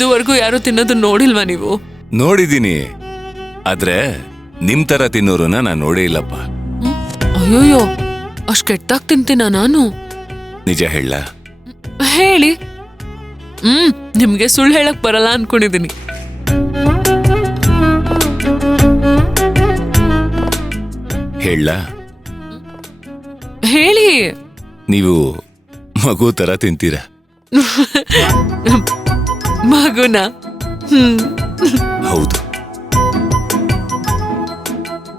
ಇದುವರೆಗೂ ಯಾರು ತಿನ್ನೋದು ನೋಡಿಲ್ವಾ ನೀವು? ನೋಡಿದೀನಿ, ಆದ್ರೆ ನಿಮ್ ತರ ತಿನ್ನೋರನ್ನ ನಾನ್ ನೋಡೇ ಇಲ್ಲಪ್ಪ. ಅಯ್ಯೋಯ್ಯೋ, ಅಷ್ಟ್ ಕೆಟ್ಟಾಗ್ ತಿಂತೀನ ನಾನು? ನಿಜ ಹೇಳ? ಹೇಳಿ. ನಿಮ್ಗೆ ಸುಳ್ಳು ಹೇಳಕ್ ಬರಲ್ಲ ಅನ್ಕೊಂಡಿದೀನಿ. ಹೇಳ? ಹೇಳಿ. ನೀವು ಮಗು ತರ ತಿಂತೀರ. ಮಗುನ? ಹೌದು,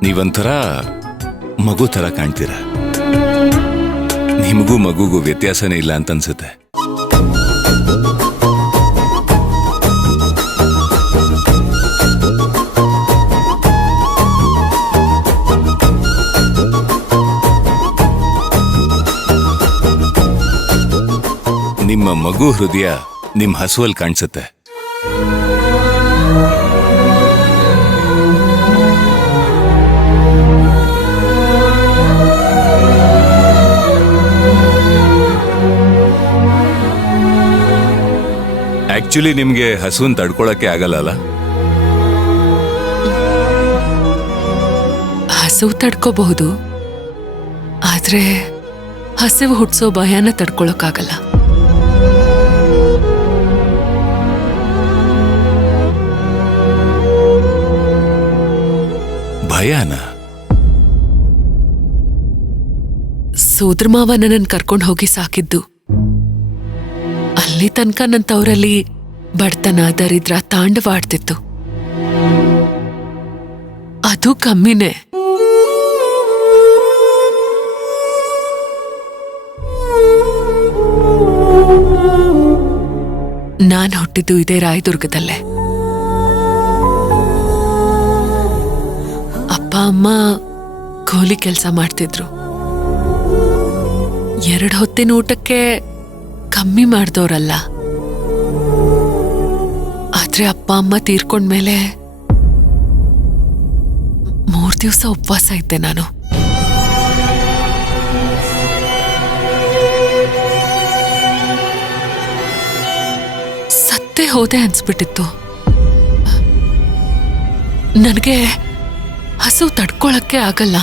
ನೀವಂತರ ಮಗು ತರ ಕಾಣ್ತೀರ. ನಿಮಗೂ ಮಗುಗೂ ವ್ಯತ್ಯಾಸನೇ ಇಲ್ಲ ಅಂತ ಅನ್ಸುತ್ತೆ. ನಿಮ್ಮ ಮಗು ಹೃದಯ ನಿಮ್ ಹಸುವಲ್ ಕಾಣಿಸುತ್ತೆ. ಆಕ್ಚುಲಿ ನಿಮ್ಗೆ ಹಸುನ್ ತಡ್ಕೊಳಕ್ಕೆ ಆಗಲ್ಲ. ಹಸಿವು ತಡ್ಕೋಬಹುದು, ಆದ್ರೆ ಹಸಿವು ಹುಟ್ಸೋ ಭಯನ ತಡ್ಕೊಳಕ್ಕಾಗಲ್ಲ. ಭಯನ? ಸೋದ್ರ ಮಾವ ನನ್ನನ್ನು ಕರ್ಕೊಂಡು ಹೋಗಿ ಸಾಕಿದ್ದು. ಅಲ್ಲಿ ತನಕ ನನ್ನ ತವರಲ್ಲಿ ಬಡತನ ದರಿದ್ರ ತಾಂಡವಾಡ್ತಿತ್ತು. ಅದು ಕಮ್ಮಿನೇ. ನಾನ್ ಹುಟ್ಟಿದ್ದು ಇದೇ ರಾಯದುರ್ಗದಲ್ಲೇ. ಅಪ್ಪ ಅಮ್ಮ ಕೂಲಿ ಕೆಲಸ ಮಾಡ್ತಿದ್ರು. 2 ಹೊತ್ತಿನ ಊಟಕ್ಕೆ ಕಮ್ಮಿ ಮಾಡ್ದವ್ರಲ್ಲ. ಆದ್ರೆ ಅಪ್ಪ ಅಮ್ಮ ತೀರ್ಕೊಂಡ್ಮೇಲೆ 3 ದಿವಸ ಉಪವಾಸ ಇದ್ದೆ ನಾನು. ಸತ್ತೇ ಹೋದೆ ಅನ್ಸ್ಬಿಟ್ಟಿತ್ತು. ನನಗೆ ಹಸು ತಡ್ಕೊಳಕ್ಕೆ ಆಗಲ್ಲ.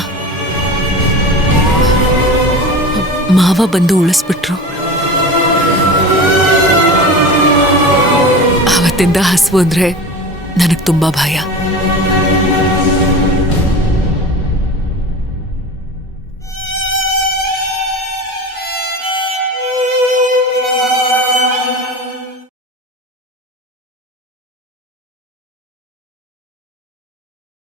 ಮಾವ ಬಂದು ಉಳಿಸ್ಬಿಟ್ರು. ಆವತ್ತಿಂದ ಹಸು ಅಂದ್ರೆ ನನಗ್ ತುಂಬಾ ಭಯ.